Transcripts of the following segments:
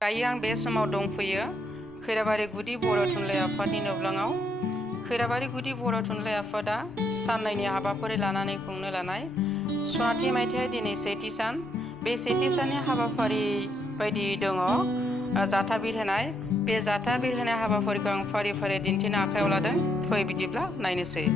दायो आं बे समाव दंफैयो खैराबारि गुदि बर' थुनलाइ आफादनि न'ब्लाङाव। खैराबारि गुदि बर' थुनलाइ आफादा साननैनि हाबाफारि लानानै खुंनो लानाय सनाथि मायथाइया दिनै सेथि सान। बे सेथि साननि हाबाफारि बायदि दङ जाथा बिरहोनाय। बे जाथा बिरहोनाय हाबाफारिखौ आं फारि फारि दिन्थिनो आखायाव लादों। फै बिदिब्ला नायनोसै।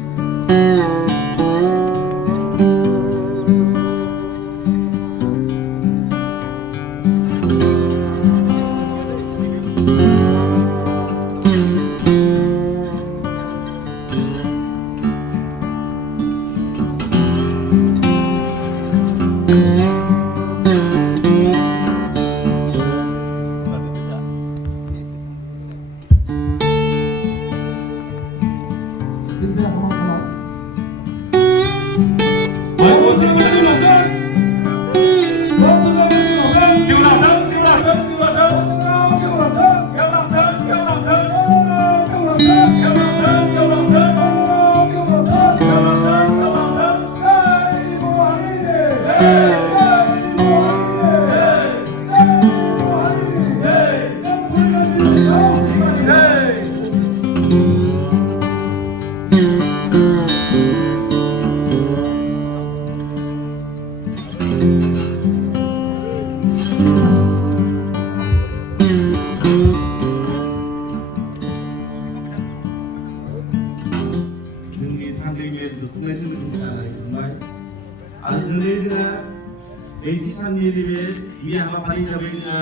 नैथि साननि बे हाबाफारि हिसाबै जोंहा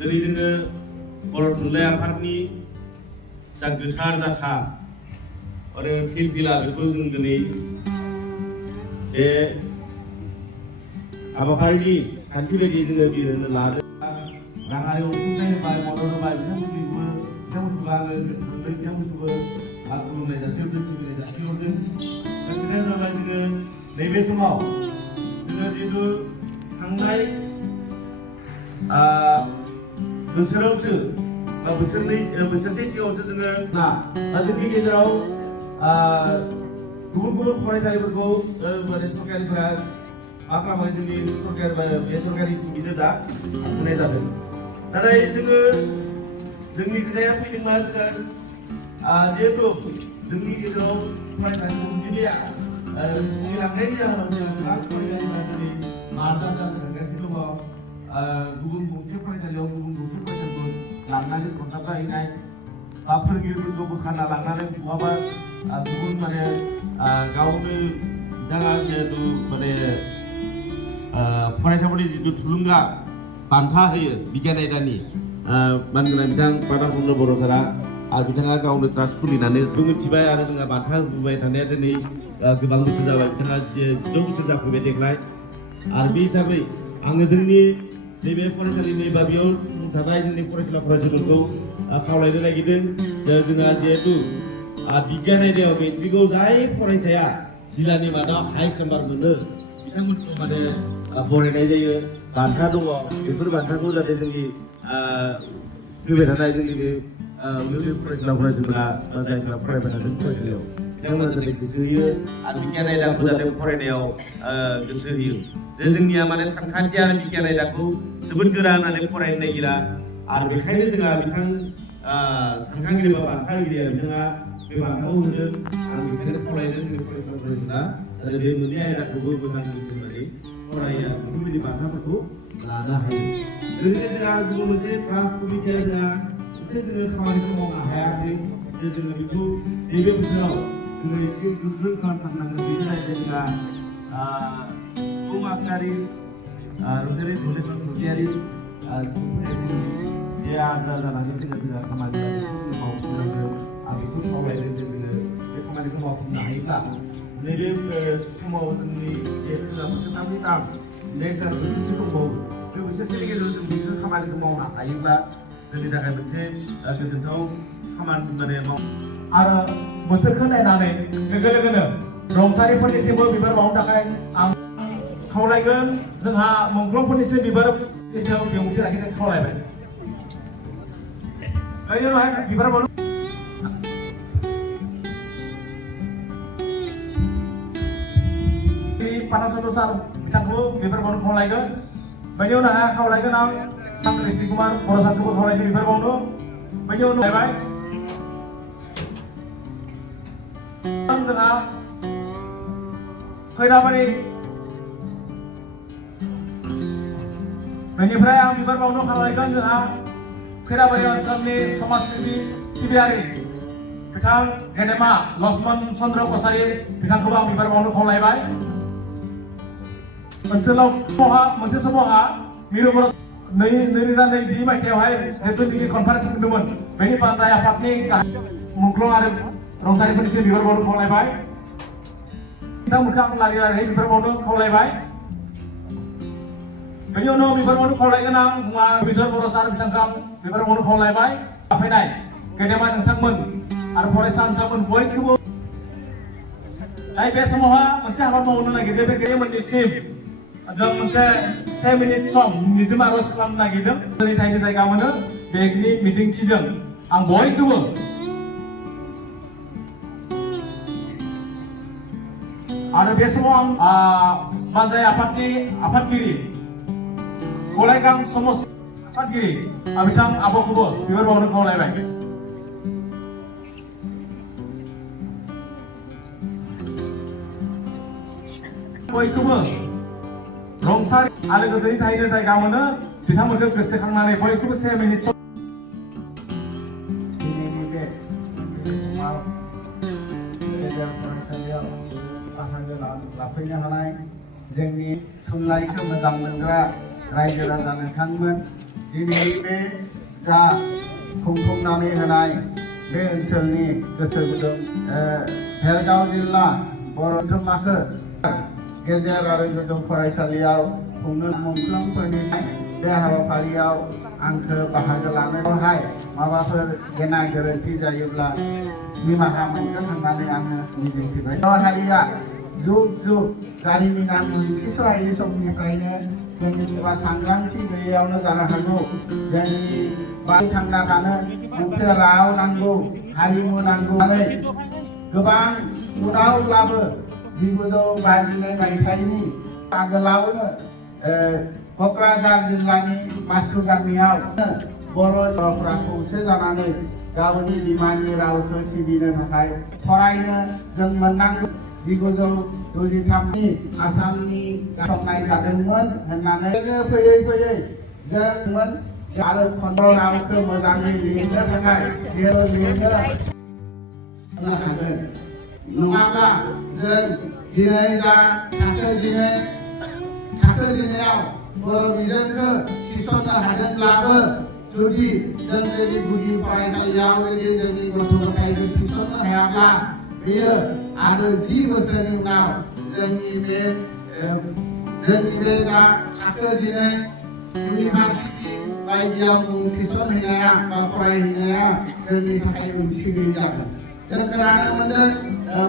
दिनै जोङो बर' थुनलाइ आफादनि जा गोथार जाथा आरो फिरफिला बेखौ जों दिनै बे हाबाफारिनि खान्थि बायदि जोङो बिरहोनो लादों। राङारि अनसुंथाइ होबाय, मदद होबाय, बिथांमोनखौबो आं खुलुमनाय जासिहरदों, सिबिनाय जासिहरदों। दा खोथाया जाबाय जोङो नैबे समाव जोङो जिहेतु थांनाय बोसोरावसो बा बोसोरसे सिगाङावसो जोङो जोंनि गेजेराव गुबुन गुबुन फरायसालिफोरखौ सरकारिफोरा मा खालामो, जोंनि बेसरकारि बिजों दा होनाय जादों। नाथाय जोंनि खोथाया फैदोंबा जोङो जिहेतु जोंनि गेजेराव फरायसालि अनजिमाया खमायलांनायनि जाहोनाव जोङो गोबां फरायसालिफोरा दिनै नारजानो थांगासिनो दङ। गुबुन गंसे फरायसालियाव गुबुन गंसे फरायसालिखौ लांनानै सरजाबना हैनाय बा फोरोंगिरिफोरखौ बोखारना लांनानै बहाबा गुबुन गावनो बिथाङा जिहेतु फरायसाफोरनि जिथु थुलुंगा बान्था होयो बिगियान आयदानि मानगोनां बिथां प्रताप चन्द्र बर' सारा आरो बिथाङा गावनो ट्रास्ट खुलिनानै मिथिबाय आरो जोंहा बान्था होबोबाय थानाया दिनै गोबां बोसोर जाबाय। बिथाङा 16 बोसोर जाफैबाय देग्लाय। आरो बे हिसाबै आङो जोंनि नैबे फरायसालिनि बा बेयाव थानाय जोंनि फरायसुला फरायसुलिफोरखौ खावलायनो नागिरदों जे जोंहा जिहेतु बिगियान आयदायाव मेट्रिकआव जाय फरायसाया जिल्लानि मादाव हाइस्ट नाम्बार मोनो बिथांमोनखौ बरायनाय जायो। बान्था दङ, बेफोर बान्थाखौ जाहाथे जोंनि फैबाय थानाय जोंनि बे उन्दै फरायसुला फरायसुलिफोरा जायफोरा फरायबाय थादों फरायसालियाव बिथांमोना जाहाथे गोसो होयो आरो बिगियान आयदाखौ जाहाथे फरायनायाव गोसो होयो। जे जोंनिया सानखान्थि आरो बिगियान आयदाखौ जोबोद गोरा होननानै फरायनो नागिरा आरो बेखायनो जोंहा बिथां सानखांगिरि बा बान्थागिरिया बिथाङा बे बान्थाखौ होदों। आं बेखायनो खावलायदों जोंनि फरायसुला फरायसुला आरो बे मोननै आयदाखौबो मोजां होननानै फरायो बेफोरबायदि बान्थाफोरखौ लानो हायो। ओरैनो जोंहा गुबुन मोनसे ट्रास्ट कमिटिया जोंहा जोङो खामानिखौ मावनो हायाखै जे जोङो बेखौ नैबे बोसोराव जोङो एसे गोख्रों खालामथारनांगोन। बेनो जाहैबाय जोंहा सुबुं आखियारि रुंसारि धनेस्वर स्वरगयारि जे आद्रा जानानै जोंहा खामानि मावफुंनांगौ। आं बेखौ खावलायदों जे जोङो बे खामानिखौ मावफुंनो हायोब्ला नैबे समाव जोंनि जिहेतु जोंहा बोसोरथामनि टार्म नेक्स्ट आरो बोसोरसे दंबावो, बे बोसोरसेनि गेजेराव जों बेखौ खामानिखौ मावनो हायोब्ला जोंनि थाखाय मोनसे गोजोनथाव खामानि माव आरो बोथोरखौ नायनानै लोगो लोगोनो रंसारिफोरनिसिमबो बिबार बावनो थाखाय आं खावलायगोन। जोंहा मोनफ्रोमफोरनिसिम बिबारनि सायाव बिबुंथि लाखिनो खावलायबाय। बेनि उनावहाय बिबार बावनो प्रताप चन्द्र सार बिथांखौ बिबार बावनो खावलायगोन। बेनि उनावहाय खावलायगोन आं Resi Kumar बर' सानखौबो खावलायनो बिबार बावनो बेनि उनाव जाहैबाय जोंहा खैराबारि बेनिफ्राय आं बिबार बावनो खावलायगोन जोंहा खैराबारि ओनसोलनि समाज सिबियारि बिथां गेदेमा लक्ष्मण चन्द्र कसारि बिथांखौबो आं बिबार बावनो खावलायबाय ओनसोलाव मोनसे समावहा मिरु बर' 2020 मायथाइयावहाय जिहेतु दिनै कनफारेन्स खुंदोंमोन बेनि बान्जाय आफादनि मुंख्लं आरो रंजारिफोरनिसिम बिबार बावनो खावलायबाय बिथांमोनखौ आं लारि बिबार बावनो खावलायबाय बेनि उनाव बिबार बावनो खावलायगोन आं जोंहा बिजय बर' सार बिथांखौ आं बिबार बावनो खावलायबाय फैनाय गेदेमा नोंथांमोन आरो फरायसा नोंथांमोन बयखौबो बे समावहा मोनसे हाबा मावनो नागिरदों बे गेदेमानिसिम जों मोनसे 1 मिनिट सम निजोम आरज खालामनो नागिरदों जोंनि थाखाय जायगा मोनो बेनि मिजिंथिजों आं बयखौबो आरो बे समाव आं बान्जाय आफादनि आफादगिरि गलायगां समस्ति आफादगिरि बिथां आब'खौबो बिबार बावनो खावलायबाय बयखौबो रंसारि आलो गोजोनै थाहैनो जायगा मोनो बिथांमोनखौ गोसोखांनानै बयखौबो 1 मिनिट दिनैनि बे समाव गेजेर फरायसालियाव बाहागो लाफैनो हानाय जोंनि थुनलाइखौ मोजां मोनग्रा रायजो राजा नोंथांमोन दिनैनि बे जा खुंफुंनानै होनाय बे ओनसोलनि गोसो गुदुं भेरगाव जिल्ला बर' थुनलाइखौ गेजेर आरो गोजौ फरायसालियाव खुंनो मुंख्लंफोरनि बे हाबाफारियाव आंखौ बाहागो लानायावहाय माबाफोर गेना गोरोन्थि जायोब्ला निमाहा मोनगोन होननानै आङो मिजिंथिबाय बर' हारिया जुग जुग जारिमिनारि मिथिस'हायै समनिफ्रायनो जोंनि सांग्रांथि गैयैयावनो जानो हागौ जोंनि थांना थानो मोनसे राव नांगौ हारिमु नांगौ गोबां उनावब्लाबो 1952 मायथाइनि आगोलावनो क'क्राझार जिल्लानि मासु गामियाव बर'फोरा खौसे जानानै गावनि बिमानि रावखौ सिबिनो थाखाय फरायनो जों मोननांगौ 1963 आसामनि गायसननाय जादोंमोन होननानै फैयै फैयै जों आरो खन्द रावखौ मोजाङै लिरनो थाखाय लिरनो हागोन नङाब्ला जों दिनै जा थाखो जिनैआव बर' बिजोंखौ थिसननो हादोंब्लाबो जुदि जों जोंनि गुदि फरायसालियाव जोंनि गथ' गथायखौ थिसननो हायाब्ला बेयो आरो 10 बोसोरनि उनाव जोंनि बे जा थाखो जिनै इउनिभार्सिटि बायदियाव मुं थिसनहैनाया बा फरायहैनाया जोंनि थाखाय ओंथि गैयै जागोन जों खोनानो मोनदों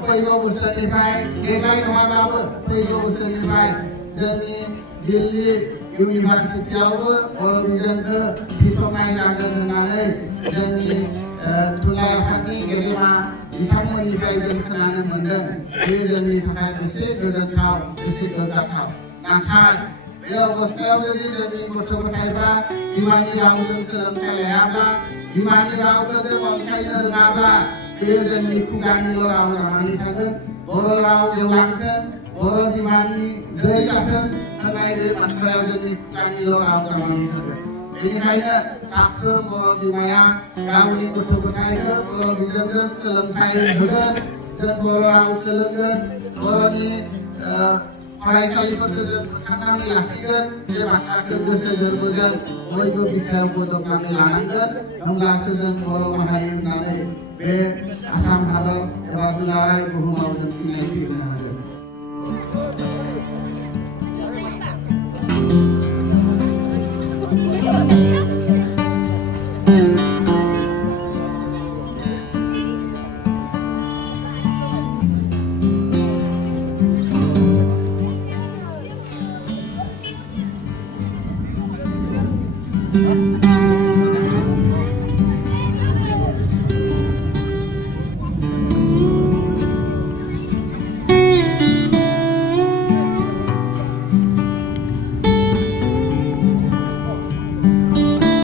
फैगौ बोसोरनिफ्राय देग्लाय नङाब्लाबो फैगौ बोसोरनिफ्राय जोंनि दिल्ली इउनिभार्सिटियावबो बर' बिजोंखौ थिसननाय जागोन होननानै जोंनि थुनलाइ आफादनि गेदेमा बिथांमोननिफ्राय जों खोनानो मोनदों बे जोंनि थाखाय एसे गोजोनथाव एसे गोग्गाथाव नाथाय बे अबस्थायाव जुदि जोंनि गथ' गथायफ्रा बिमानि रावजों सोलोंथाइ लायाब्ला बिमानि रावखौ जों अनसायनो रोङाब्ला बेयो जोंनि खुगानिल' राव जानानै थागोन बर' राव गेवलांथों बर' बिमानि जै जाथों होननाय बे बाथ्राया जोंनि खुगानिल' राव जानानै थागोन बेनिखायनो साफ्रोम बर' बिमाया गावनि गथ' गथायखौ बर' बिजोंजों सोलोंथाइ होगोन जों बर' राव सोलोंगोन बर'नि फरायसालिफोरखौ जों फोथांनानै लाखिगोन बे बाथ्राखौ गोसो गोरबोजों बयबो बिखायाव बोजबनानै लानांगोन होमब्लासो जों बर' माहारि होननानै बे आसाम हादर एबा दुलाराय बुहुमाव जों सिनायथि होनो हागोन